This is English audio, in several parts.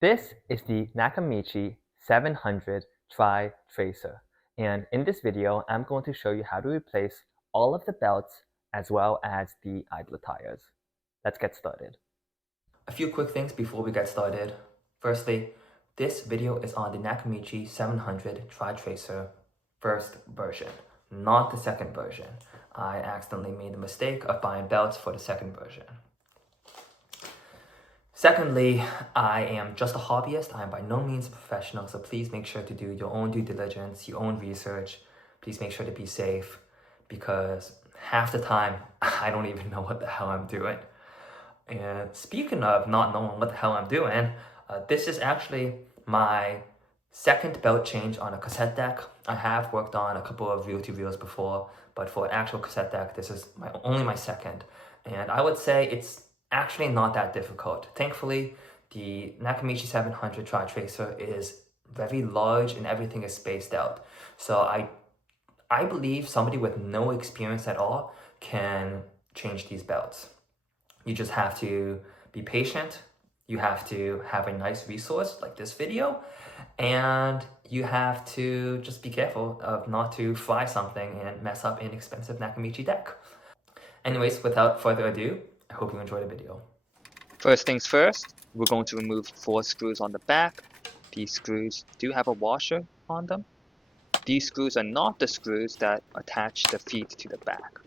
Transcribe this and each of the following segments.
This is the Nakamichi 700 Tri-Tracer, and in this video I'm going to show you how to replace all of the belts as well as the idler tires. Let's get started. A few quick things before we get started. Firstly, this video is on the Nakamichi 700 Tri-Tracer first version, not the second version. I accidentally made the mistake of buying belts for the second version. Secondly, I am just a hobbyist. I am by no means a professional, so please make sure to do your own due diligence, your own research. Please make sure to be safe, because half the time I don't even know what the hell I'm doing. And speaking of not knowing what the hell I'm doing, this is actually my second belt change on a cassette deck. I have worked on a couple of reel-to-reels before, but for an actual cassette deck, this is only my second. And I would say it's actually not that difficult. Thankfully, the Nakamichi 700 Tri-Tracer is very large and everything is spaced out. So I believe somebody with no experience at all can change these belts. You just have to be patient. You have to have a nice resource like this video, and you have to just be careful of not to fry something and mess up an expensive Nakamichi deck. Anyways, without further ado, I hope you enjoy the video. First things first, we're going to remove 4 screws on the back. These screws do have a washer on them. These screws are not the screws that attach the feet to the back.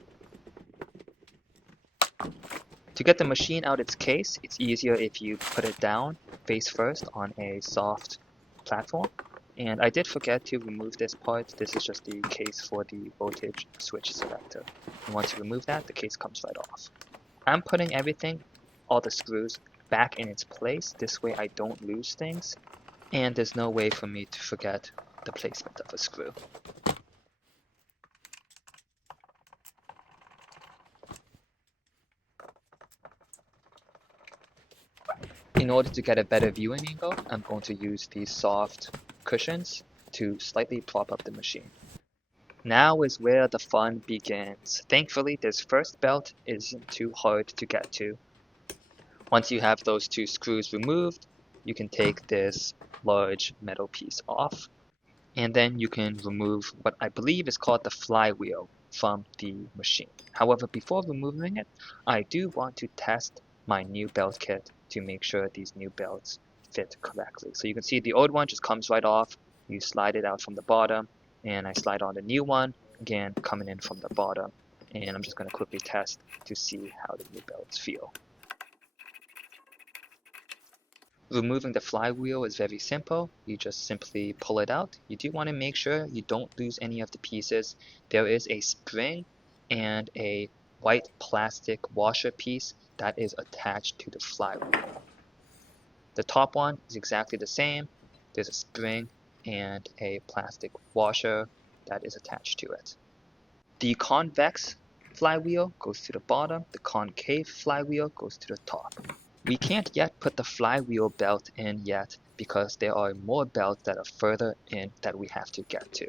To get the machine out its case, it's easier if you put it down face first on a soft platform. And I did forget to remove this part. This is just the case for the voltage switch selector. And once you remove that, the case comes right off. I'm putting everything, all the screws, back in its place. This way I don't lose things. And there's no way for me to forget the placement of a screw. In order to get a better viewing angle, I'm going to use these soft cushions to slightly prop up the machine. Now is where the fun begins. Thankfully, this first belt isn't too hard to get to. Once you have those 2 screws removed, you can take this large metal piece off, and then you can remove what I believe is called the flywheel from the machine. However, before removing it, I do want to test my new belt kit to make sure these new belts fit correctly. So you can see the old one just comes right off. You slide it out from the bottom, and I slide on the new one, again coming in from the bottom. And I'm just going to quickly test to see how the new belts feel. Removing the flywheel is very simple. You just simply pull it out. You do want to make sure you don't lose any of the pieces. There is a spring and a white plastic washer piece that is attached to the flywheel. The top one is exactly the same. There's a spring and a plastic washer that is attached to it. The convex flywheel goes to the bottom. The concave flywheel goes to the top. We can't yet put the flywheel belt in yet because there are more belts that are further in that we have to get to.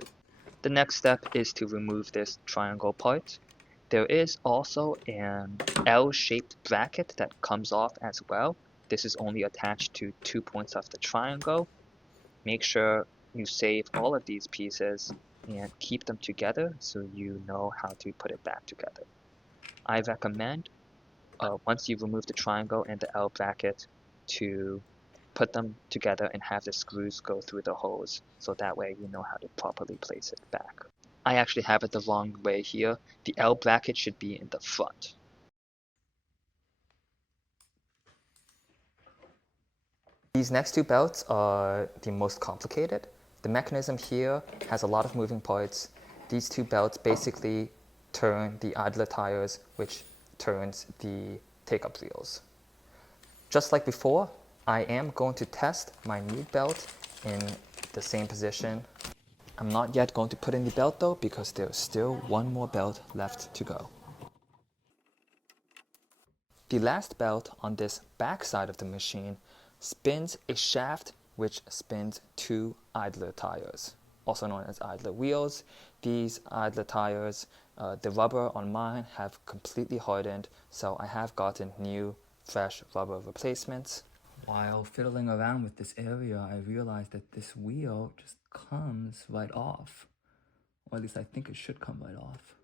The next step is to remove this triangle part. There is also an L-shaped bracket that comes off as well. This is only attached to 2 points of the triangle. Make sure you save all of these pieces and keep them together so you know how to put it back together. I recommend once you remove the triangle and the L bracket to put them together and have the screws go through the holes, so that way you know how to properly place it back. I actually have it the wrong way here. The L bracket should be in the front. These next 2 belts are the most complicated. The mechanism here has a lot of moving parts. These 2 belts basically turn the idler tires, which turns the take-up reels. Just like before, I am going to test my new belt in the same position. I'm not yet going to put in the belt though, because there's still 1 more belt left to go. The last belt on this back side of the machine spins a shaft which spins 2 idler tires, also known as idler wheels. These idler tires, the rubber on mine have completely hardened, so I have gotten new fresh rubber replacements. While fiddling around with this area, I realized that this wheel just comes right off. Or at least I think it should come right off.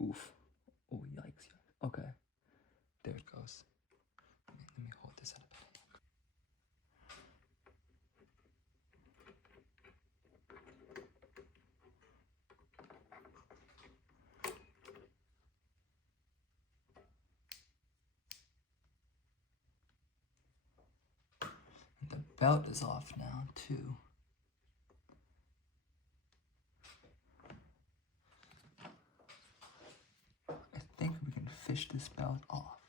Oof. Oh, yikes. Okay. There it goes. Let me hold this at a bit. The belt is off now, too. I think we can fish this belt off.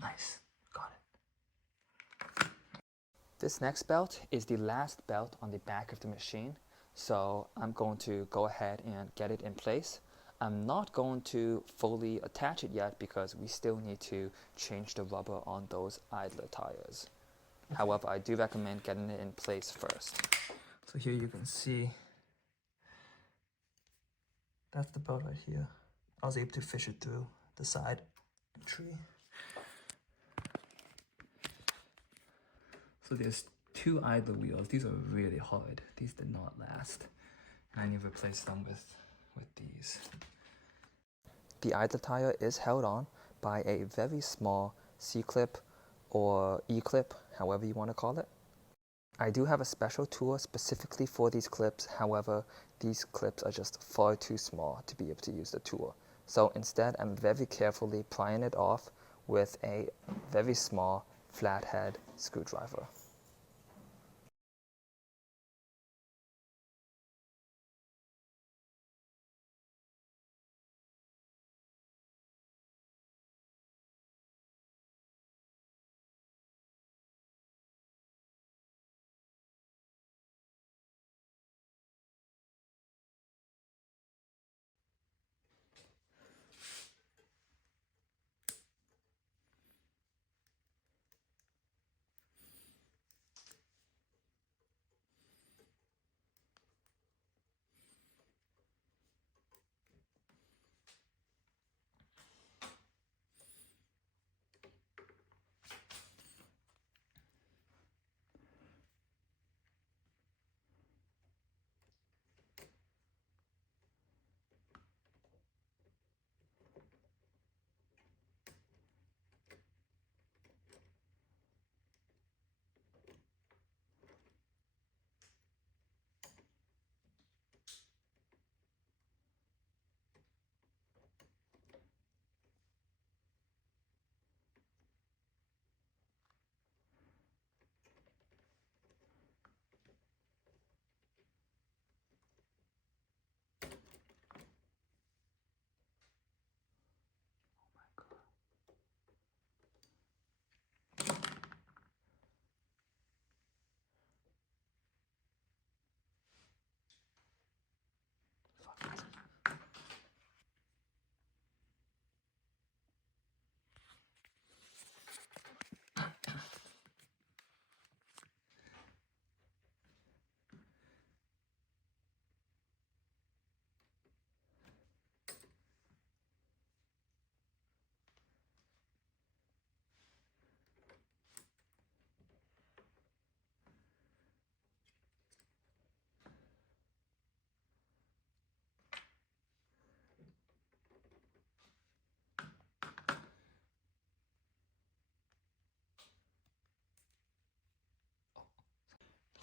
Nice. Got it. This next belt is the last belt on the back of the machine, so I'm going to go ahead and get it in place. I'm not going to fully attach it yet because we still need to change the rubber on those idler tires. However, I do recommend getting it in place first. So here you can see, that's the belt right here. I was able to fish it through the side tree. So there's 2 idler wheels. These are really hard. These did not last. And I need to replace them with these. The idler tire is held on by a very small C-clip or E-clip, however you want to call it. I do have a special tool specifically for these clips, however, these clips are just far too small to be able to use the tool. So instead, I'm very carefully prying it off with a very small flathead screwdriver.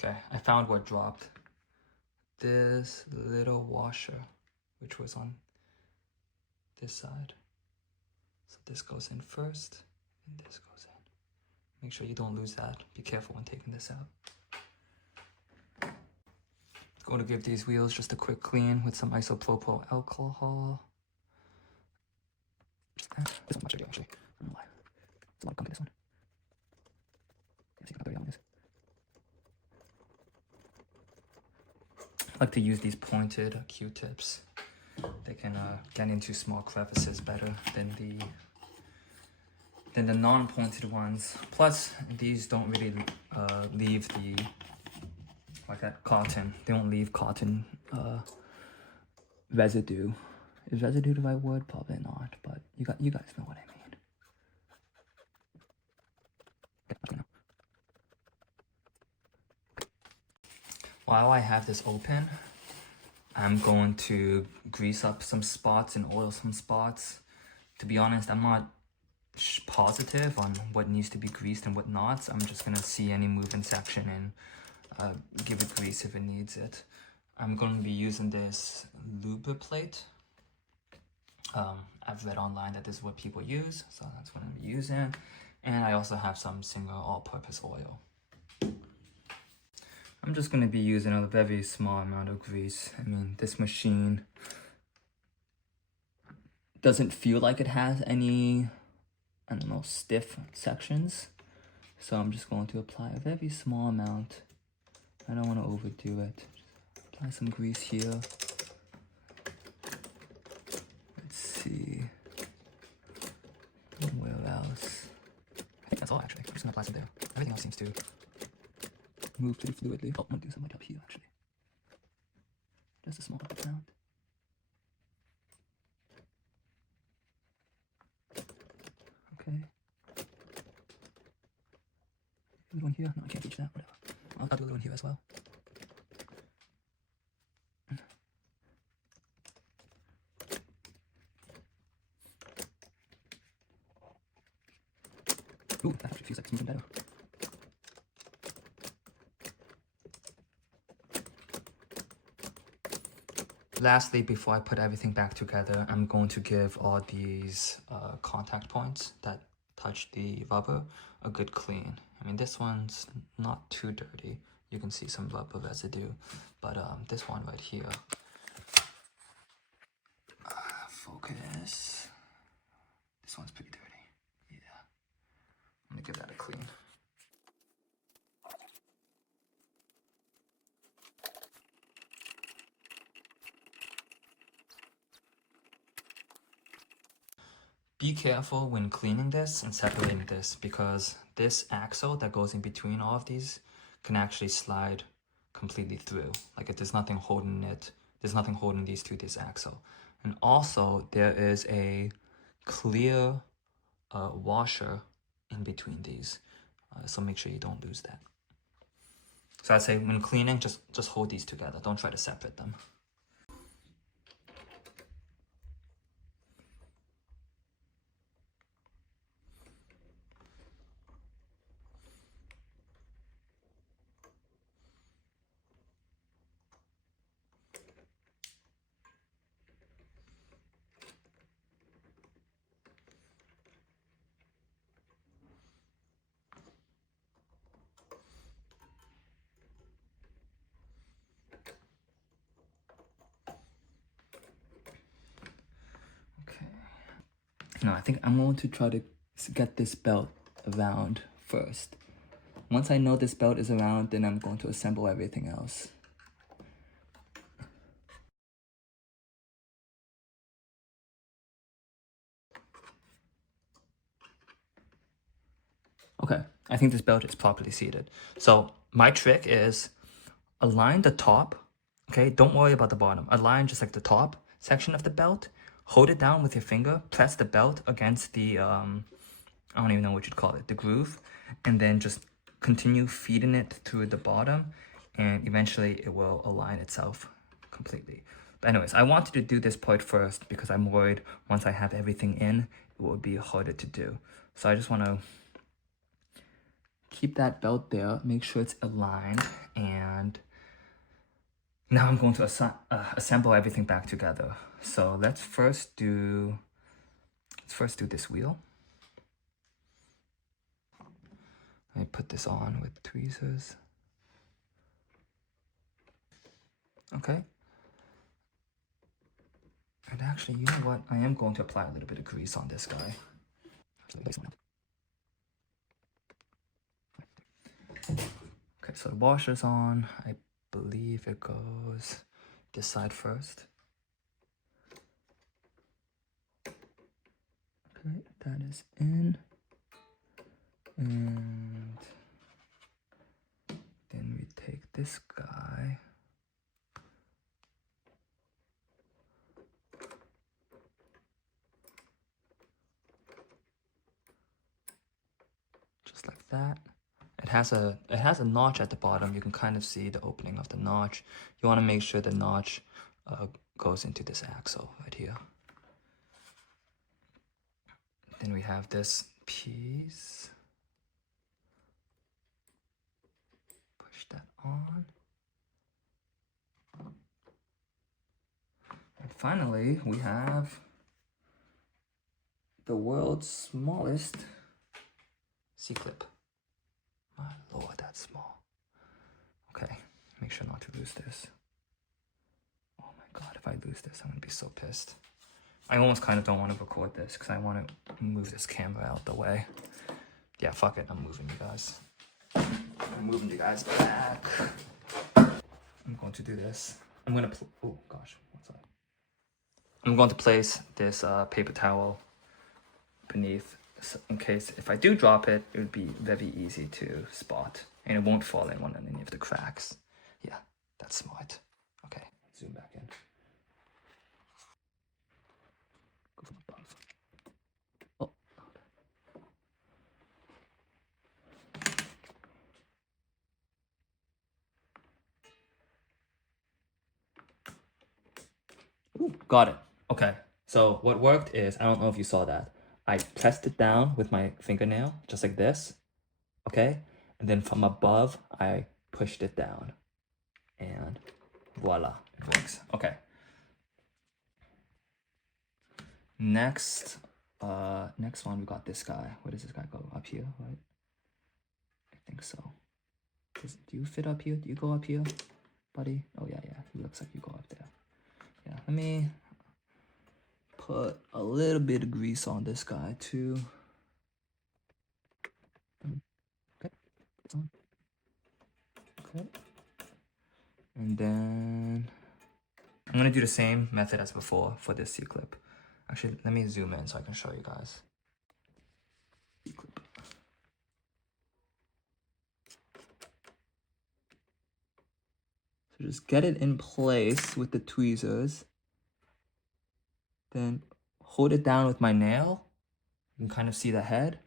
Okay, I found what dropped. This little washer, which was on this side. So this goes in first, and this goes in. Make sure you don't lose that. Be careful when taking this out. Going to give these wheels just a quick clean with some isopropyl alcohol. This one's much dirtier, actually. I don't know why. There's a lot of gunk in this one. Yeah, see how dirty that one is. I like to use these pointed Q-tips. They can get into small crevices better than than the non-pointed ones. Plus, these don't really leave the, like that cotton. They don't leave cotton residue. Is residue the right word? Probably not, but you guys know what I mean. While I have this open, I'm going to grease up some spots and oil some spots. To be honest, I'm not positive on what needs to be greased and what not. So I'm just gonna see any moving section and give it grease if it needs it. I'm going to be using this lubriplate. I've read online that this is what people use, so that's what I'm gonna be using. And I also have some Singer all-purpose oil. I'm just going to be using a very small amount of grease. I mean, this machine doesn't feel like it has any, I don't know, stiff sections. So I'm just going to apply a very small amount. I don't want to overdo it. Just apply some grease here. Let's see. Where else? I think that's all actually. I'm just going to apply some there. Everything else seems to move pretty fluidly. Oh, I'm going to do so much up here actually. Just a small amount. Okay. A little one here. No, I can't reach that. Whatever. I'll do a little one here as well. Ooh, that actually feels like it's moving better. Lastly, before I put everything back together, I'm going to give all these contact points that touch the rubber a good clean. I mean, this one's not too dirty. You can see some rubber residue, but this one right here, focus. This one's pretty dirty. Yeah, I'm gonna give that a clean. Be careful when cleaning this and separating this, because this axle that goes in between all of these can actually slide completely through. Like if there's nothing holding it, there's nothing holding these to this axle. And also there is a clear washer in between these. So make sure you don't lose that. So I'd say when cleaning, just hold these together. Don't try to separate them. No, I think I'm going to try to get this belt around first. Once I know this belt is around, then I'm going to assemble everything else. Okay, I think this belt is properly seated. So my trick is align the top, okay? Don't worry about the bottom. Align just like the top section of the belt. Hold it down with your finger. Press the belt against the, I don't even know what you'd call it, the groove. And then just continue feeding it through the bottom. And eventually it will align itself completely. But anyways, I wanted to do this part first because I'm worried once I have everything in, it will be harder to do. So I just want to keep that belt there, make sure it's aligned, and now I'm going to assemble everything back together. So let's first do this wheel. Let me put this on with tweezers. Okay. And actually, you know what? I am going to apply a little bit of grease on this guy. Okay, so the washer's on. I believe it goes this side first. Okay, that is in. And then we take this guy. Just like that. It has a notch at the bottom. You can kind of see the opening of the notch. You want to make sure the notch goes into this axle right here. Then we have this piece. Push that on. And finally, we have the world's smallest C-clip. My lord, that's small. Okay, make sure not to lose this. Oh my god, if I lose this, I'm gonna be so pissed. I almost kind of don't want to record this because I want to move this camera out the way. Yeah, fuck it, I'm moving you guys. I'm moving you guys back. I'm going to do this. I'm gonna, oh gosh, what's that? I'm going to place this paper towel beneath, in case if I do drop it, it would be very easy to spot and it won't fall in on any of the cracks. Yeah, that's smart. Okay, zoom back in. Go from above. Oh. Ooh, got it. Okay, so what worked is, I don't know if you saw that, I pressed it down with my fingernail, just like this, okay? And then from above, I pushed it down. And voila, it works. Okay. Next one, we got this guy. Where does this guy go? Up here, right? I think so. Do you fit up here? Do you go up here, buddy? Oh, yeah, yeah. It looks like you go up there. Yeah, let me put a little bit of grease on this guy, too. Okay. Okay. And then I'm going to do the same method as before for this C-clip. Actually, let me zoom in so I can show you guys. C-clip. So just get it in place with the tweezers. Then hold it down with my nail. You can kind of see the head.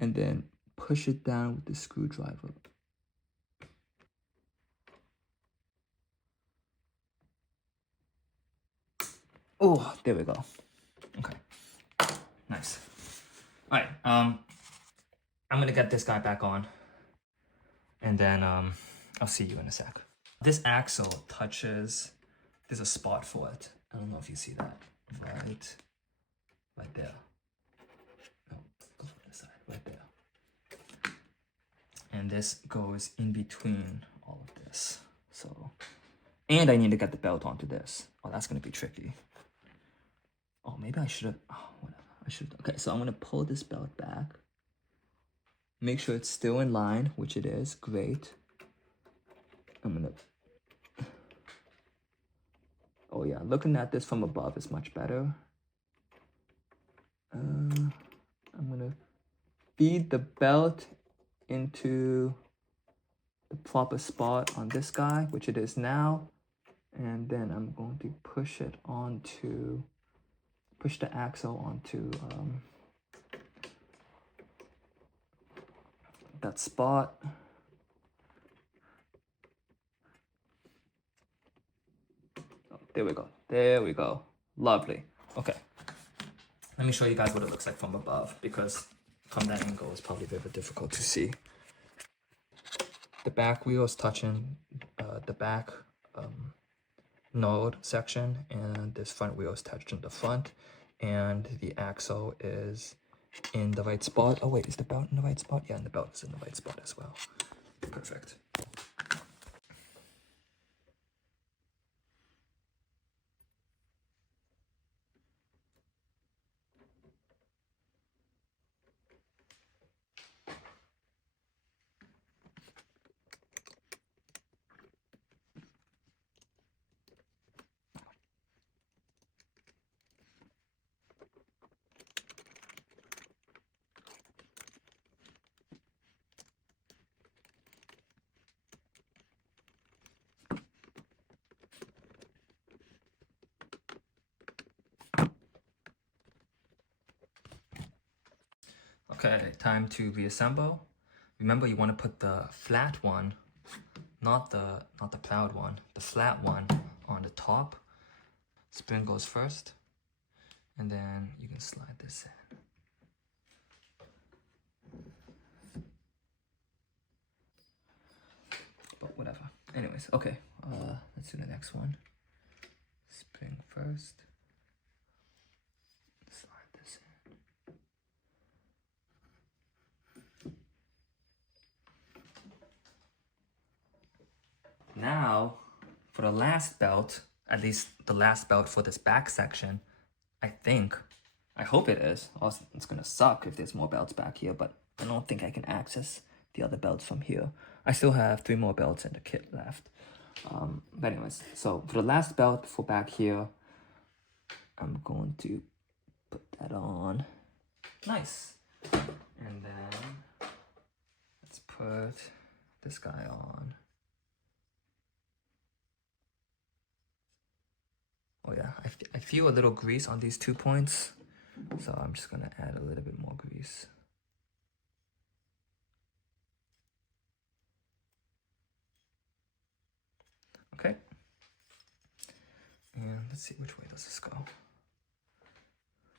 And then push it down with the screwdriver. Oh, there we go. Okay. Nice. All right. I'm gonna get this guy back on. And then I'll see you in a sec. This axle touches, there's a spot for it. I don't know if you see that. Right there. No, go from the side, right there. And this goes in between all of this. So, and I need to get the belt onto this. Oh, that's gonna be tricky. Oh, maybe I should have, oh, whatever. Okay, so I'm gonna pull this belt back. Make sure it's still in line, which it is, great. I'm gonna, oh yeah, looking at this from above is much better. I'm gonna feed the belt into the proper spot on this guy, which it is now. And then I'm going to push the axle onto that spot. Oh, there we go. There we go. Lovely. Okay. Let me show you guys what it looks like from above, because from that angle it's probably very difficult to see. The back wheel is touching the back node section, and this front wheel is touching the front, and the axle is in the right spot. Oh wait, is the belt in the right spot? Yeah, and the belt is in the right spot as well. Perfect. Okay, time to reassemble. Remember, you want to put the flat one, not the plowed one, the flat one on the top. Spring goes first, and then you can slide this in. But whatever. Anyways, okay. Let's do the next one. Spring first. Slide this in. Now, for the last belt, at least the last belt for this back section, I hope it is. Also, it's gonna suck if there's more belts back here, but I don't think I can access the other belts from here. I still have 3 more belts in the kit left. But anyways, so for the last belt for back here, I'm going to put that on. Nice. And then let's put this guy on. Oh yeah, I feel a little grease on these 2 points, so I'm just gonna add a little bit more grease. Okay. And let's see, which way does this go?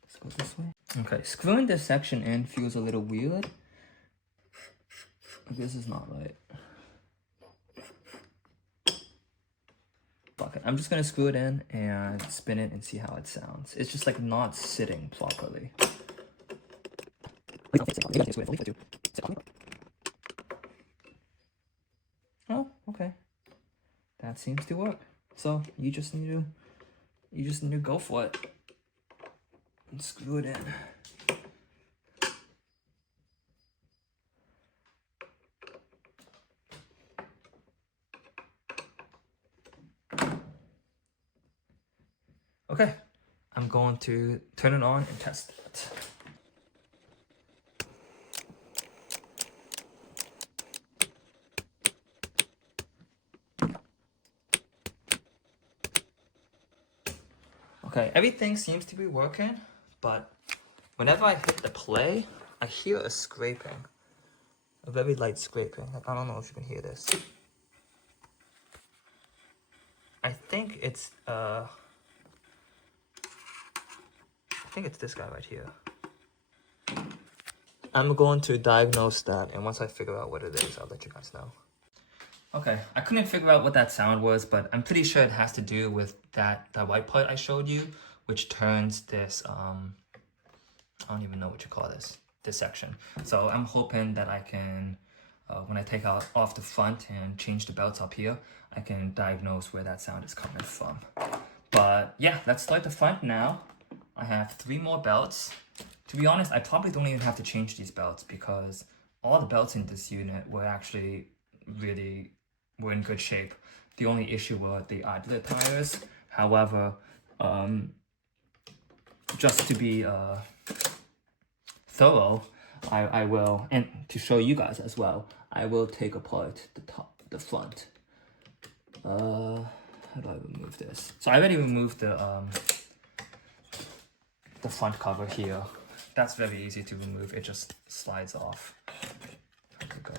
Let's go this way. Okay, screwing this section in feels a little weird. This is not right. Okay, I'm just gonna screw it in and spin it and see how it sounds. It's just like not sitting properly. Oh, okay. That seems to work. So you just need to go for it and screw it in. Okay, I'm going to turn it on and test it. Okay, everything seems to be working, but whenever I hit the play, I hear a scraping. A very light scraping. I don't know if you can hear this. I think it's this guy right here. I'm going to diagnose that, and once I figure out what it is, I'll let you guys know. Okay, I couldn't figure out what that sound was, but I'm pretty sure it has to do with that white part I showed you, which turns this, I don't even know what you call this section. So I'm hoping that I can, when I take off the front and change the belts up here, I can diagnose where that sound is coming from. But yeah, let's start the front now. I have 3 more belts. To be honest, I probably don't even have to change these belts because all the belts in this unit were actually were in good shape. The only issue were the idler tires. However, just to be thorough, I will, and to show you guys as well, I will take apart the front. How do I remove this? So I already removed the front cover here. That's very easy to remove. It just slides off. There we go.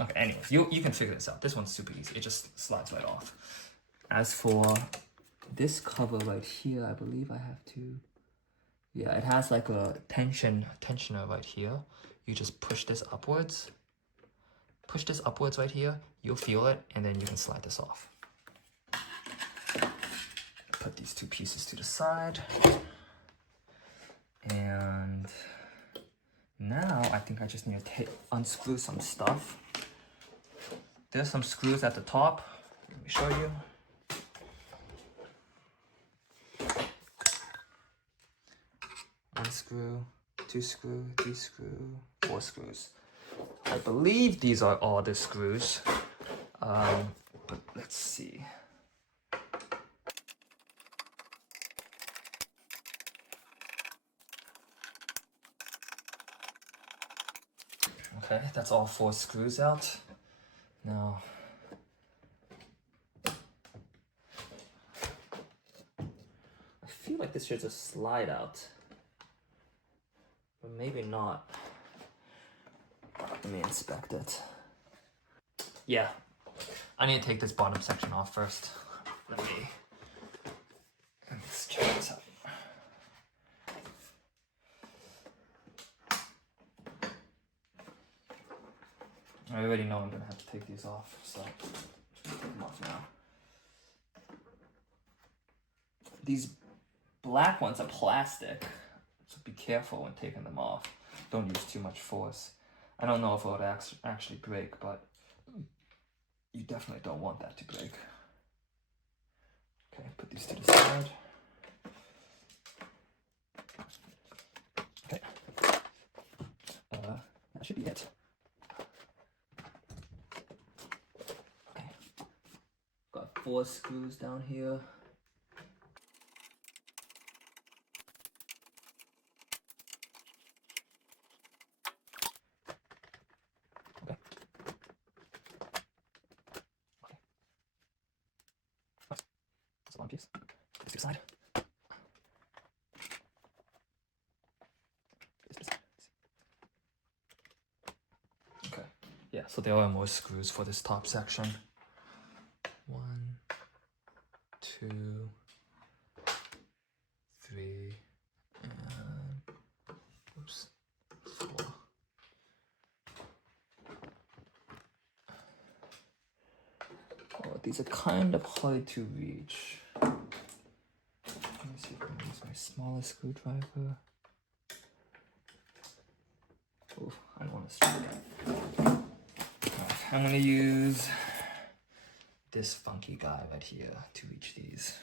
Okay, anyways, you can figure this out. This one's super easy. It just slides right off. As for this cover right here, I believe I have to... Yeah, it has like a tensioner right here. You just push this upwards. Push this upwards right here. You'll feel it, and then you can slide this off. Put these 2 pieces to the side. And now I think I just need to unscrew some stuff. There's some screws at the top. Let me show you. One screw, 2 screw, 3 screw, 4 screws. I believe these are all the screws. But let's see. Okay, that's all 4 screws out. Now, I feel like this should just slide out. But maybe not. Let me inspect it. Yeah, I need to take this bottom section off first. Let's check this out. I already know I'm gonna have to take these off, so I'm just gonna take them off now. These black ones are plastic, so be careful when taking them off. Don't use too much force. I don't know if it would actually break, but you definitely don't want that to break. Okay, put these to the side. Okay, that should be it. Okay, got 4 screws down here. Okay. Nice. That's a long piece. Put this to the side. Okay, yeah, so there are more screws for this top section. 1, 2, 3, and oops, 4. Oh, these are kind of hard to reach. Let me see if I can use my smaller screwdriver. Oh, I don't want to strike that. Right, I'm gonna use this funky guy right here to reach these.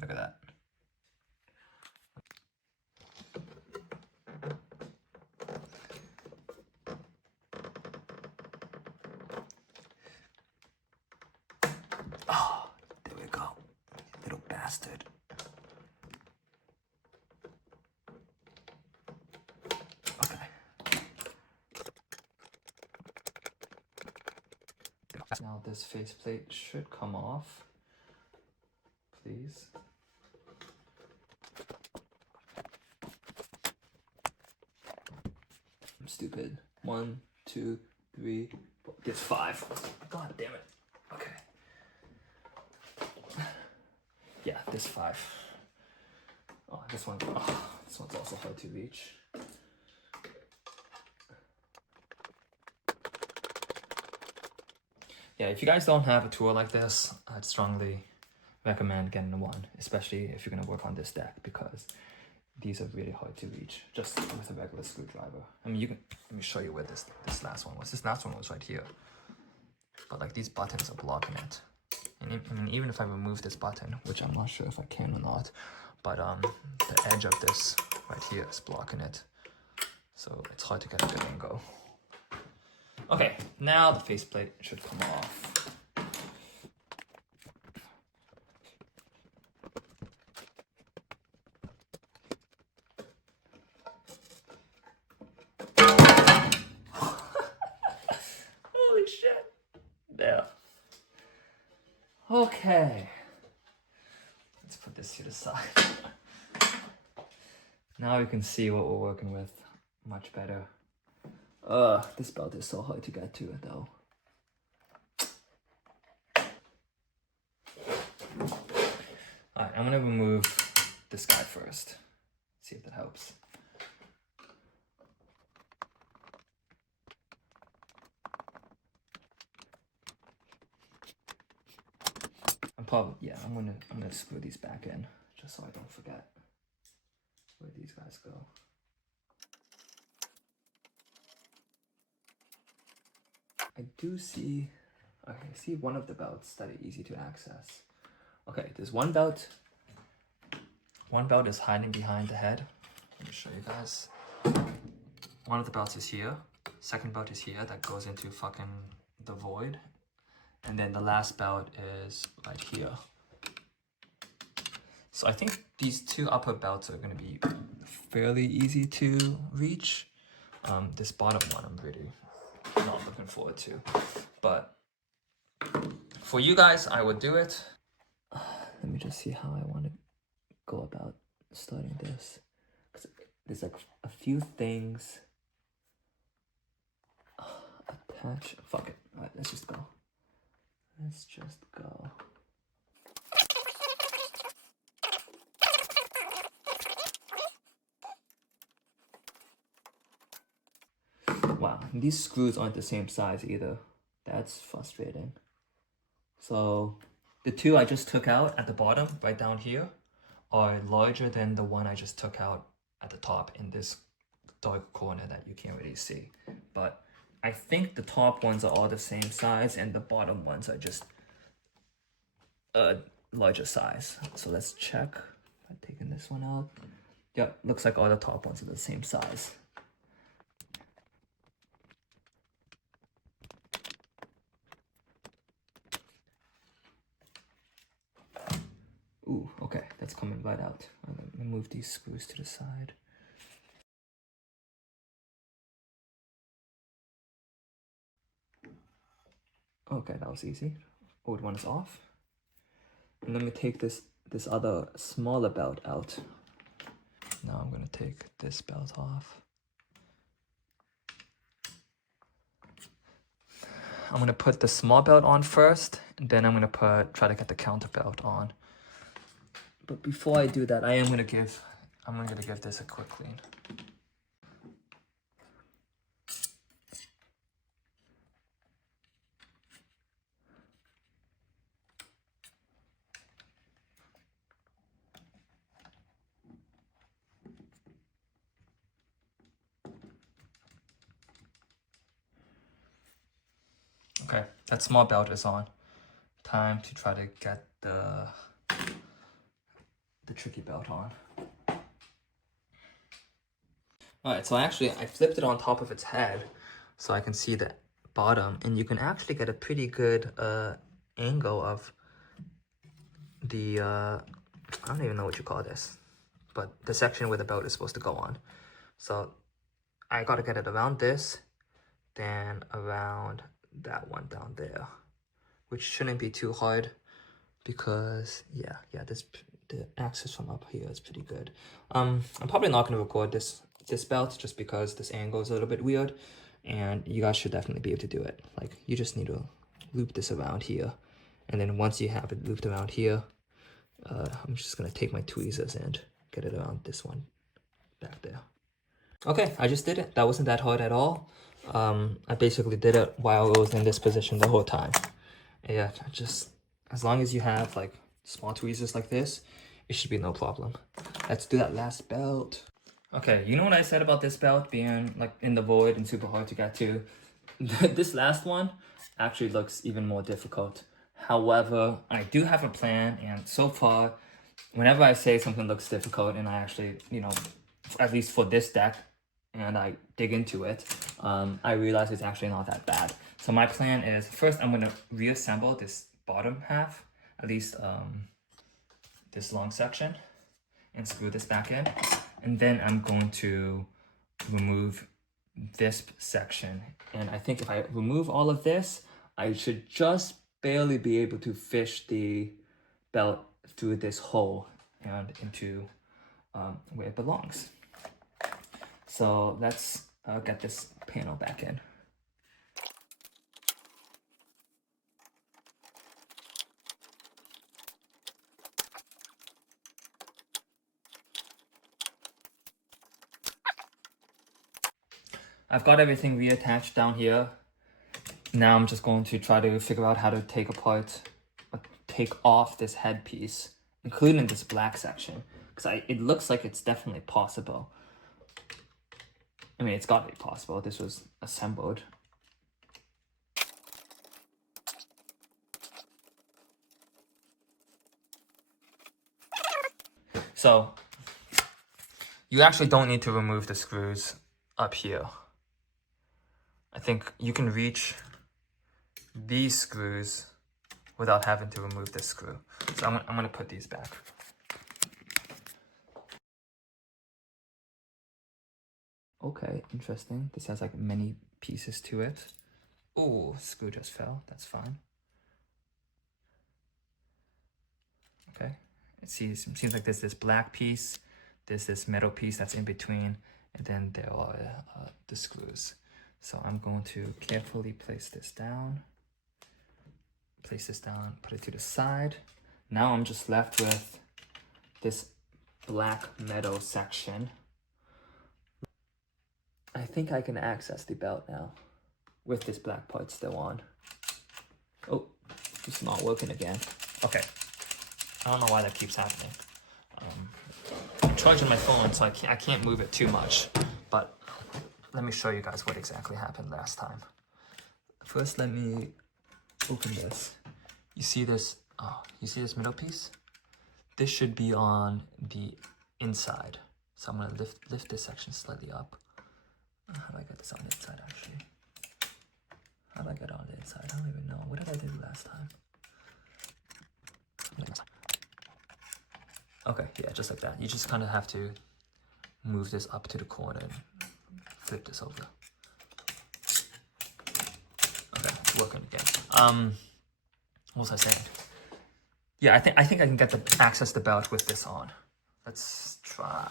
Look at that. Oh, there we go. Little bastard. Okay. Now this faceplate should come off. Please. I'm stupid. 1, 2, 3, 4. There's 5. God damn it. Okay. Yeah, there's 5. Oh, this one's also hard to reach. Yeah, if you guys don't have a tool like this, I'd strongly recommend getting one, especially if you're gonna work on this deck, because these are really hard to reach just with a regular screwdriver. I mean, let me show you where this last one was. This last one was right here, but like these buttons are blocking it. And even if I remove this button, which I'm not sure if I can or not, but the edge of this right here is blocking it, so it's hard to get a good angle. Okay, now the faceplate should come off. Holy shit. There. Okay. Let's put this to the side. Now you can see what we're working with much better. This belt is so hard to get to though. Alright, I'm gonna remove this guy first. See if that helps. I'm gonna screw these back in just so I don't forget where these guys go. I see one of the belts that are easy to access. Okay, there's one belt. One belt is hiding behind the head. Let me show you guys. One of the belts is here. Second belt is here that goes into fucking the void. And then the last belt is right here. So I think these two upper belts are going to be fairly easy to reach. This bottom one I'm really not looking forward to. But for you guys, I would do it. Let me just see how I want to go about starting this. 'Cause there's like a few things. Attach. Fuck it. Alright, let's just go. Let's just go. Wow, these screws aren't the same size either. That's frustrating. So the two I just took out at the bottom, right down here, are larger than the one I just took out at the top in this dark corner that you can't really see. But I think the top ones are all the same size and the bottom ones are just a larger size. So let's check. I'm taking this one out. Yep, looks like all the top ones are the same size. Ooh, okay, that's coming right out. Let me move these screws to the side. Okay, that was easy. Old one is off. And let me take this other smaller belt out. Now I'm gonna take this belt off. I'm gonna put the small belt on first, and then I'm gonna try to get the counter belt on. But before I do that, I'm gonna give this a quick clean. Okay, that small belt is on. Time to try to get the tricky belt on. Alright, so I flipped it on top of its head so I can see the bottom, and you can actually get a pretty good angle of the, I don't even know what you call this, but the section where the belt is supposed to go on. So I gotta get it around this, then around that one down there, which shouldn't be too hard because the axis from up here is pretty good. I'm probably not gonna record this belt just because this angle is a little bit weird, and you guys should definitely be able to do it. Like, you just need to loop this around here, and then once you have it looped around here, I'm just gonna take my tweezers and get it around this one back there. Okay, I just did it. That wasn't that hard at all. I basically did it while I was in this position the whole time. Yeah, just as long as you have like small tweezers like this, it should be no problem. Let's do that last belt. Okay, you know what I said about this belt being like in the void and super hard to get to? This last one actually looks even more difficult. However, I do have a plan, and so far, whenever I say something looks difficult and I actually, at least for this deck, and I dig into it, I realize it's actually not that bad. So my plan is, first I'm gonna reassemble this bottom half, at least this long section, and screw this back in. And then I'm going to remove this section. And I think if I remove all of this, I should just barely be able to fish the belt through this hole and into where it belongs. So let's get this panel back in. I've got everything reattached down here. Now I'm just going to try to figure out how to take off this headpiece, including this black section, because it looks like it's definitely possible. I mean, it's gotta be possible. This was assembled. So you actually don't need to remove the screws up here. I think you can reach these screws without having to remove this screw. So I'm gonna put these back. Okay, interesting. This has like many pieces to it. Oh, screw just fell. That's fine. Okay. It seems like there's this black piece, there's this metal piece that's in between, and then there are the screws. So I'm going to carefully place this down, put it to the side. Now I'm just left with this black metal section. I think I can access the belt now with this black part still on. Oh, it's not working again. Okay. I don't know why that keeps happening. I'm charging my phone, so I can't move it too much. But let me show you guys what exactly happened last time. First, let me open this. You see this? Oh, you see this middle piece? This should be on the inside. So I'm gonna lift this section slightly up. How do I get this on the inside, actually? How do I get it on the inside? I don't even know. What did I do last time? Okay, yeah, just like that. You just kind of have to move this up to the corner and flip this over. Okay, it's working again. What was I saying? Yeah, I think I can get access the belt with this on. Let's try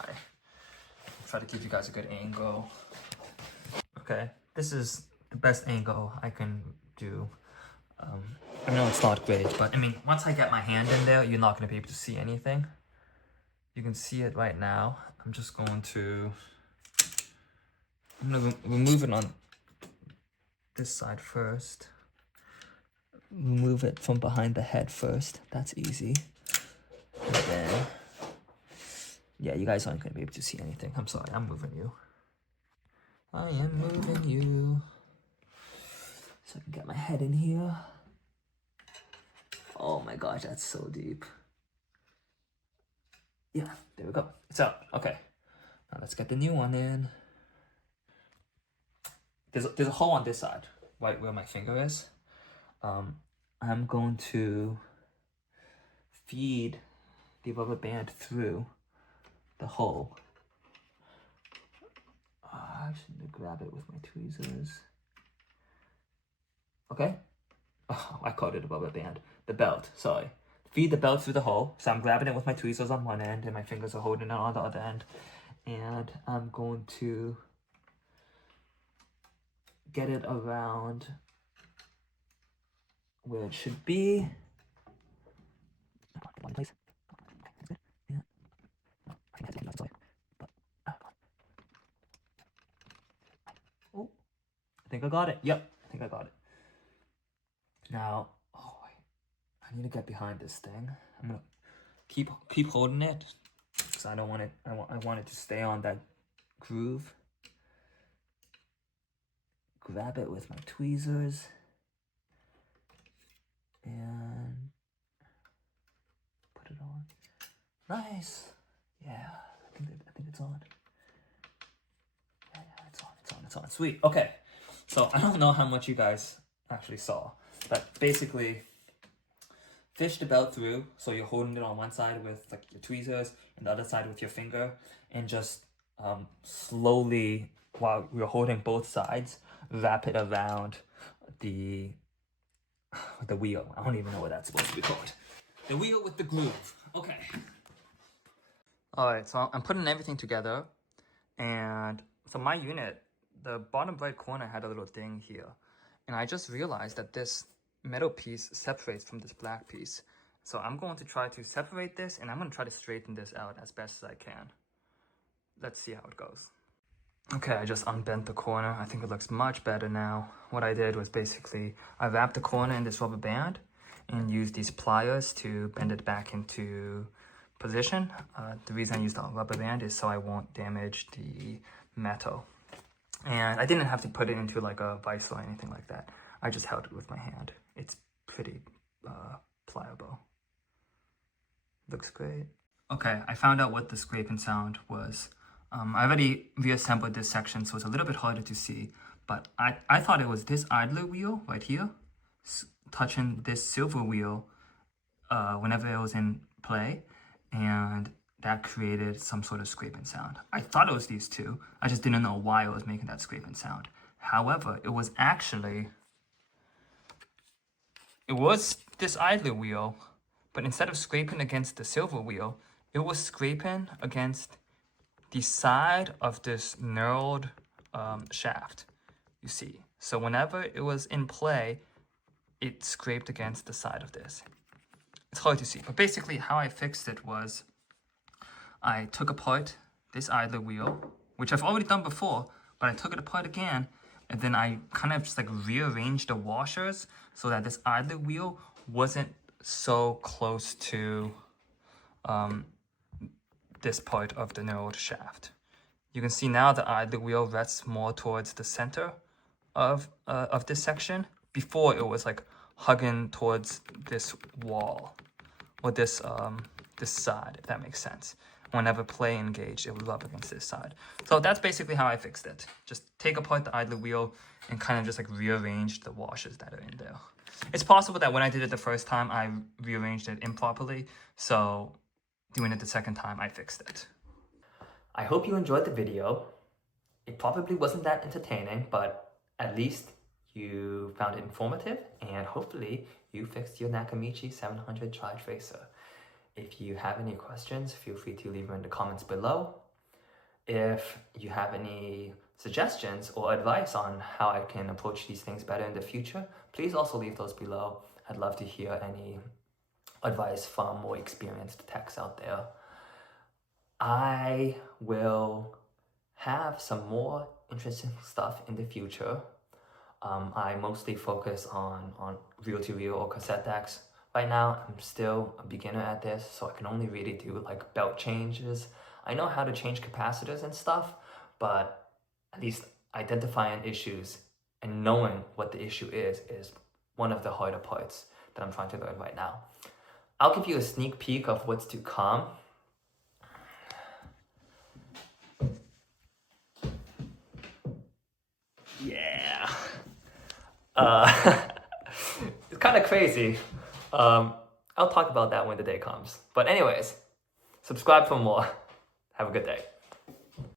to give you guys a good angle. Okay, this is the best angle I can do. I know it's not great, but I mean, once I get my hand in there, you're not gonna be able to see anything. You can see it right now. I'm just going to, I'm gonna remove it on this side first. Remove it from behind the head first. That's easy. And then, yeah, you guys aren't gonna be able to see anything. I'm sorry, I'm moving you. I am moving you. So I can get my head in here. Oh my gosh, that's so deep. Yeah, there we go. It's out. Okay. Now let's get the new one in. There's a hole on this side, right where my finger is. I'm going to feed the rubber band through the hole. I should need to grab it with my tweezers. Okay. Oh, I called it a rubber band. The belt, sorry. Feed the belt through the hole. So I'm grabbing it with my tweezers on one end and my fingers are holding it on the other end. And I'm going to get it around where it should be. One place. Yeah. I think that's oh, I think I got it. Yep, I think I got it. Now, oh, I need to get behind this thing. I'm gonna keep holding it because I don't want it. I want it to stay on that groove. Grab it with my tweezers and put it on. Nice. Yeah, I think it's on. Yeah, it's on. Sweet. Okay. So I don't know how much you guys actually saw, but basically fish the belt through. So you're holding it on one side with like your tweezers and the other side with your finger, and just slowly, while you're holding both sides, wrap it around the wheel. I don't even know what that's supposed to be called. The wheel with the groove. Okay. All right, so I'm putting everything together, and so my unit, the bottom right corner had a little ding here, and I just realized that this metal piece separates from this black piece. So I'm going to try to separate this, and I'm going to try to straighten this out as best as I can. Let's see how it goes. Okay, I just unbent the corner. I think it looks much better now. What I did was basically, I wrapped the corner in this rubber band and used these pliers to bend it back into position. The reason I used the rubber band is so I won't damage the metal. And I didn't have to put it into like a vise or anything like that. I just held it with my hand. It's pretty pliable. Looks great. Okay, I found out what the scraping sound was. I already reassembled this section, so it's a little bit harder to see, but I thought it was this idler wheel right here touching this silver wheel whenever it was in play, and that created some sort of scraping sound. I thought it was these two. I just didn't know why it was making that scraping sound. However, it was this idler wheel, but instead of scraping against the silver wheel, it was scraping against the side of this knurled shaft, you see. So whenever it was in play, it scraped against the side of this. It's hard to see, but basically how I fixed it was I took apart this idler wheel, which I've already done before, but I took it apart again, and then I kind of just like rearranged the washers so that this idler wheel wasn't so close to this part of the knurled shaft. You can see now the idler wheel rests more towards the center of this section. Before it was like hugging towards this wall or this side, if that makes sense. Whenever play engaged, it would rub against this side. So that's basically how I fixed it. Just take apart the idler wheel and kind of just like rearrange the washers that are in there. It's possible that when I did it the first time, I rearranged it improperly. So doing it the second time, I fixed it. I hope you enjoyed the video. It probably wasn't that entertaining, but at least you found it informative, and hopefully you fixed your Nakamichi 700 tri-tracer. If you have any questions, feel free to leave them in the comments below. If you have any suggestions or advice on how I can approach these things better in the future, please also leave those below. I'd love to hear any advice from more experienced techs out there. I will have some more interesting stuff in the future. I mostly focus on reel-to-reel or cassette decks. Right now, I'm still a beginner at this, so I can only really do like belt changes. I know how to change capacitors and stuff, but at least identifying issues and knowing what the issue is one of the harder parts that I'm trying to learn right now. I'll give you a sneak peek of what's to come. Yeah. It's kind of crazy. I'll talk about that when the day comes. But anyways, subscribe for more. Have a good day.